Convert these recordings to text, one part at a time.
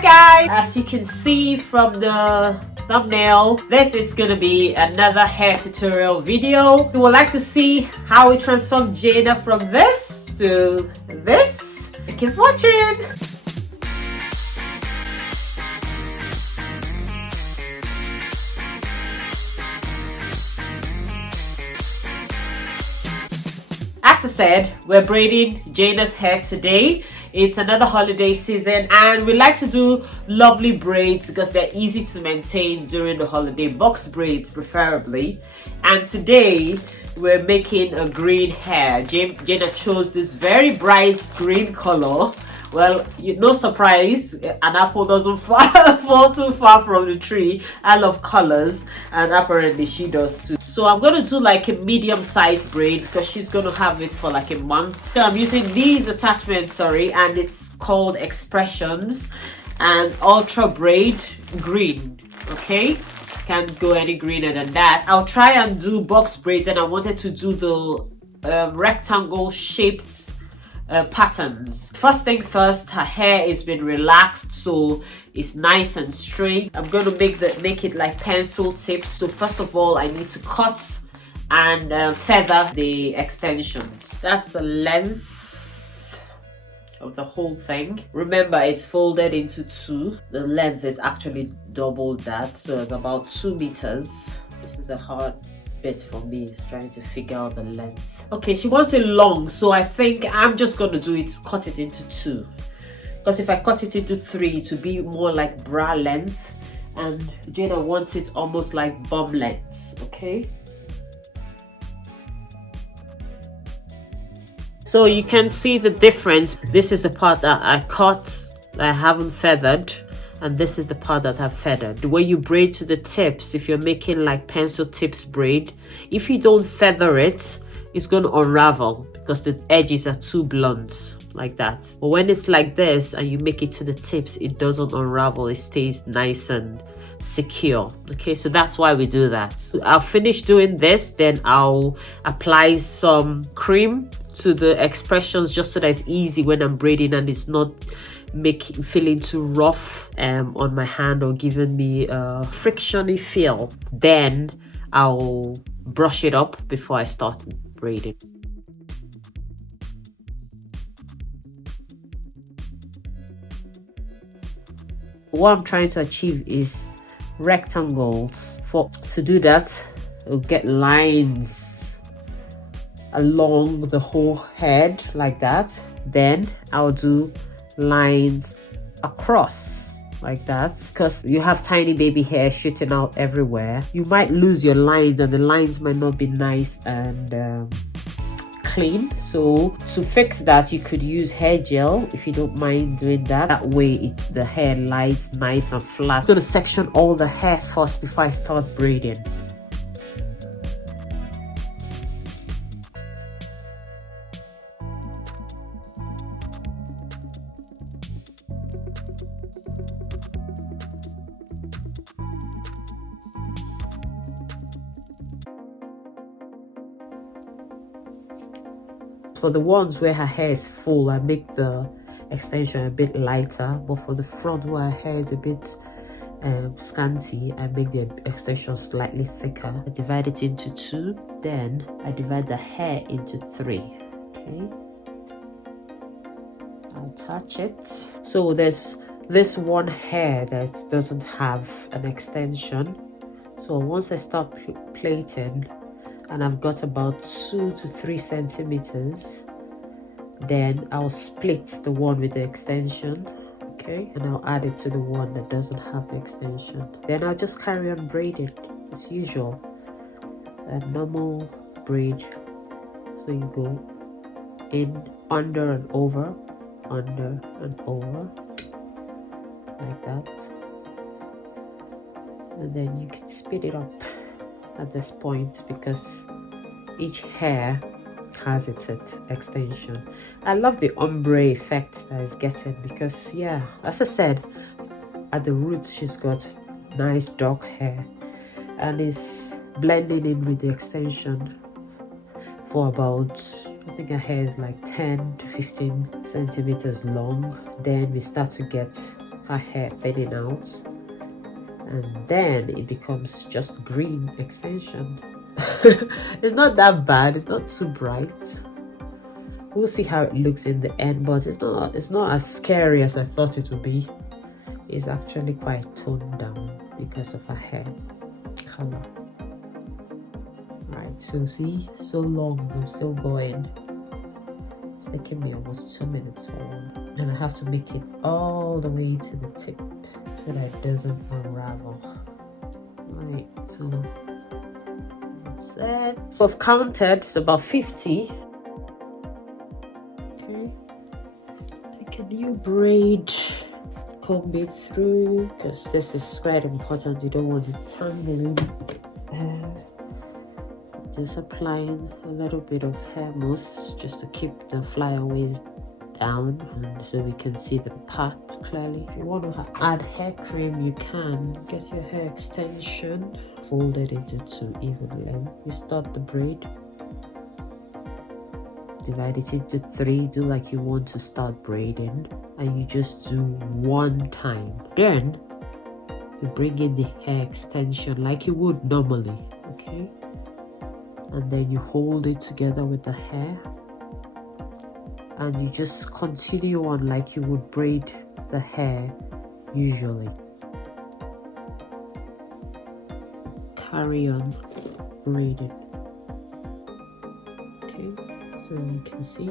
Hi guys, as you can see from the thumbnail, this is gonna be another hair tutorial video. You would like to see how we transform Jada from this to this? Keep watching. As I said, we're braiding Jada's hair today. It's another holiday season and we like to do lovely braids because they're easy to maintain during the holiday, box braids preferably. And today we're making a green hair. Jada chose this very bright green color. Well, no surprise, an apple doesn't fall too far from the tree. I love colors and apparently she does too. So I'm going to do like a medium-sized braid because she's going to have it for like a month. So I'm using these attachments, and it's called Expressions and Ultra Braid Green, okay? Can't go any greener than that. I'll try and do box braids and I wanted to do the rectangle shaped patterns. First thing first, her hair is been relaxed so it's nice and straight. I'm going to make it like pencil tips. So first of all, I need to cut and feather the extensions. That's the length of the whole thing. Remember, it's folded into two. The length is actually double that, so it's about 2 meters. This is a hard bit for me, is trying to figure out the length. Okay, she wants it long, so I think I'm just going to do it, cut it into 2. Because if I cut it into 3, it would be more like bra length, and Jada wants it almost like bum length, okay? So you can see the difference. This is the part that I cut, that I haven't feathered, and this is the part that I've feathered. The way you braid to the tips, if you're making like pencil tips braid, if you don't feather it, it's going to unravel because the edges are too blunt like that. But when it's like this and you make it to the tips, it doesn't unravel. It stays nice and secure. Okay, so that's why we do that. So I'll finish doing this, then I'll apply some cream to the expressions just so that it's easy when I'm braiding and it's not feeling too rough on my hand or giving me a frictiony feel. Then I'll brush it up before I start braiding. What I'm trying to achieve is rectangles. To do that, we'll get lines along the whole head like that. Then I'll do lines across like that because you have tiny baby hair shooting out everywhere. You might lose your lines and the lines might not be nice and clean. So to fix that, you could use hair gel if you don't mind doing that. That way the hair lies nice and flat. I'm going to section all the hair first before I start braiding. For the ones where her hair is full, I make the extension a bit lighter, but for the front where her hair is a bit scanty, I make the extension slightly thicker. I divide it into 2, then I divide the hair into 3. Okay, I'll attach it. So there's this one hair that doesn't have an extension. So once I start plaiting, and I've got about 2 to 3 centimeters, then I'll split the one with the extension, okay, and I'll add it to the one that doesn't have the extension. Then I'll just carry on braiding as usual, a normal braid. So you go in, under and over, under and over like that, and then you can speed it up at this point because each hair has its extension. I love the ombre effect that it's getting because, yeah, as I said, at the roots she's got nice dark hair and it's blending in with the extension for about, I think her hair is like 10 to 15 centimeters long. Then we start to get her hair thinning out, and then it becomes just green extension. It's not that bad, it's not too bright. We'll see how it looks in the end, but it's not as scary as I thought it would be. It's actually quite toned down because of her hair color. Right, so see, so long, I'm still going. It's taking me almost 2 minutes for one. And I have to make it all the way to the tip so that it doesn't unravel. Right, so that's it. So I've counted, it's about 50. Okay, take a new braid, comb it through, because this is quite important. You don't want it tangling. Just applying a little bit of hair mousse just to keep the flyaways down, and so we can see the parts clearly. If you want to add hair cream, you can. Get your hair extension, fold it into 2 even lengths. You start the braid, divide it into 3, do like you want to start braiding, and you just do 1 time. Then you bring in the hair extension like you would normally, okay? And then you hold it together with the hair, and you just continue on like you would braid the hair usually. Carry on braiding. Okay, so you can see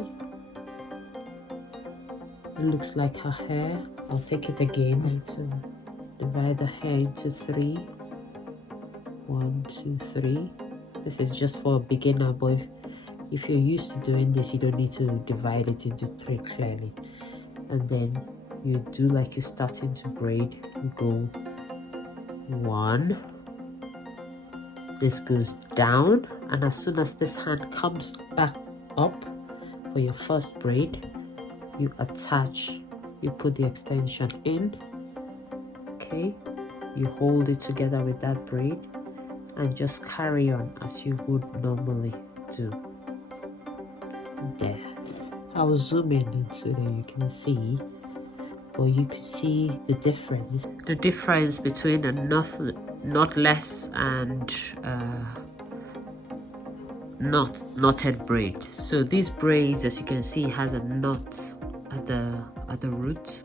it looks like her hair. I'll take it again to divide the hair into 3. 1, 2, 3. This is just for a beginner, but if you're used to doing this, you don't need to divide it into 3 clearly. And then you do like you're starting to braid. You go 1. This goes down, and as soon as this hand comes back up for your first braid, you attach, you put the extension in. Okay, you hold it together with that braid, and just carry on as you would normally do. There. I'll zoom in so that you can see, but you can see the difference. The difference between a knotless and knotted braid. So these braids, as you can see, has a knot at the root,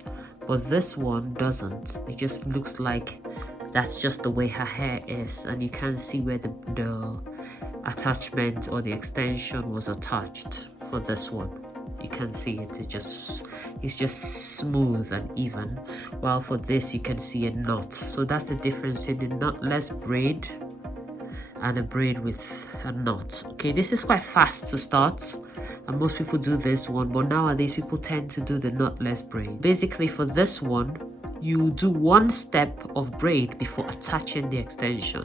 but this one doesn't. It just looks like that's just the way her hair is, and you can't see where the attachment or the extension was attached. For this one, you can see it. It's just smooth and even, while for this you can see a knot. So that's the difference in the knotless braid and a braid with a knot. Okay, this is quite fast to start, and most people do this one, but nowadays people tend to do the knotless braid. Basically, for this one, you do 1 step of braid before attaching the extension,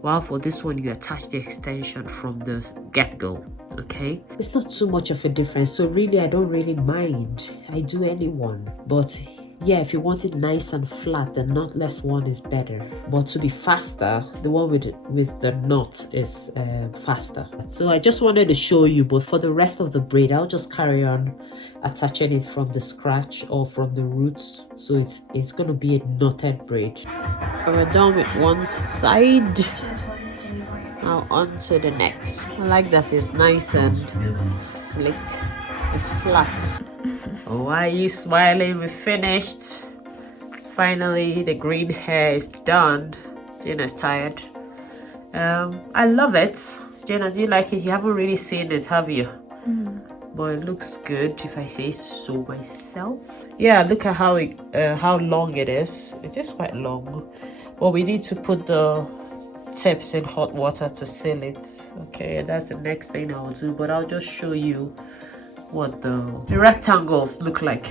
while for this one you attach the extension from the get-go. Okay, it's not too much of a difference, so really I don't really mind. I do any one, but yeah, if you want it nice and flat, the knotless one is better, but to be faster, the one with the knot is faster. So I just wanted to show you, but for the rest of the braid I'll just carry on attaching it from the scratch or from the roots, so it's gonna be a knotted braid. We're done with one side. Now on to the next. I like that it's nice and slick. It's flat. Oh, why are you smiling? We finished. Finally, the green hair is done. Gina's tired. I love it. Gina, do you like it? You haven't really seen it, have you? But it looks good, if I say so myself. Yeah, look at how long it is. It is quite long. Well, we need to put the tips in hot water to seal it. Okay, that's the next thing I'll do, but I'll just show you what the rectangles look like.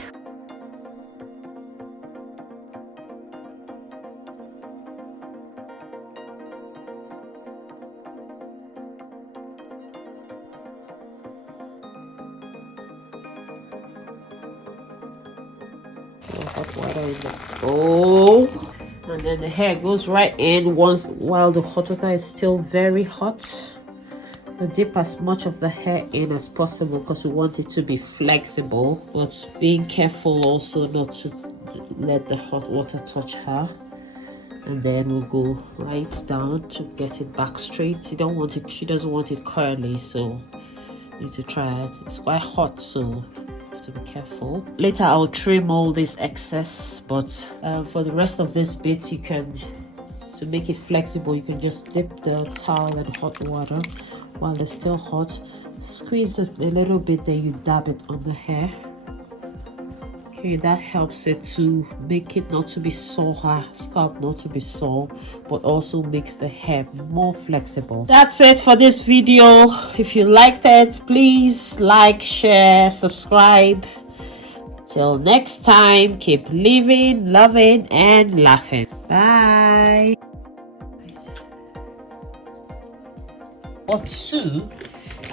Hot water in the bowl, and then the hair goes right in while the hot water is still very hot. We dip as much of the hair in as possible because we want it to be flexible, but being careful also not to let the hot water touch her, and then we'll go right down to get it back straight. You don't want it, she doesn't want it curly, so you need to try it. It's quite hot, so you have to be careful. Later I'll trim all this excess, but for the rest of this bit, you can, to make it flexible, you can just dip the towel in hot water while it's still hot. Squeeze it a little bit, then you dab it on the hair. Okay, that helps it to make it not to be sore, her scalp not to be sore, but also makes the hair more flexible. That's it for this video. If you liked it, please like, share, subscribe. Till next time, keep living, loving, and laughing. Bye. Or two,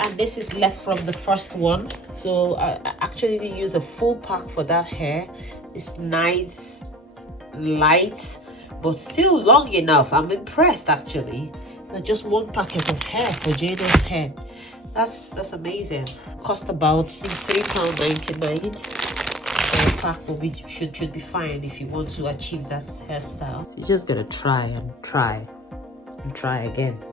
and this is left from the first one, so I actually use a full pack for that hair. It's nice, light, but still long enough. I'm impressed actually. Just one packet of hair for Jada's head. That's amazing. Cost about £3.99. So a pack will be should be fine if you want to achieve that hairstyle. So you're just gonna try and try and try again.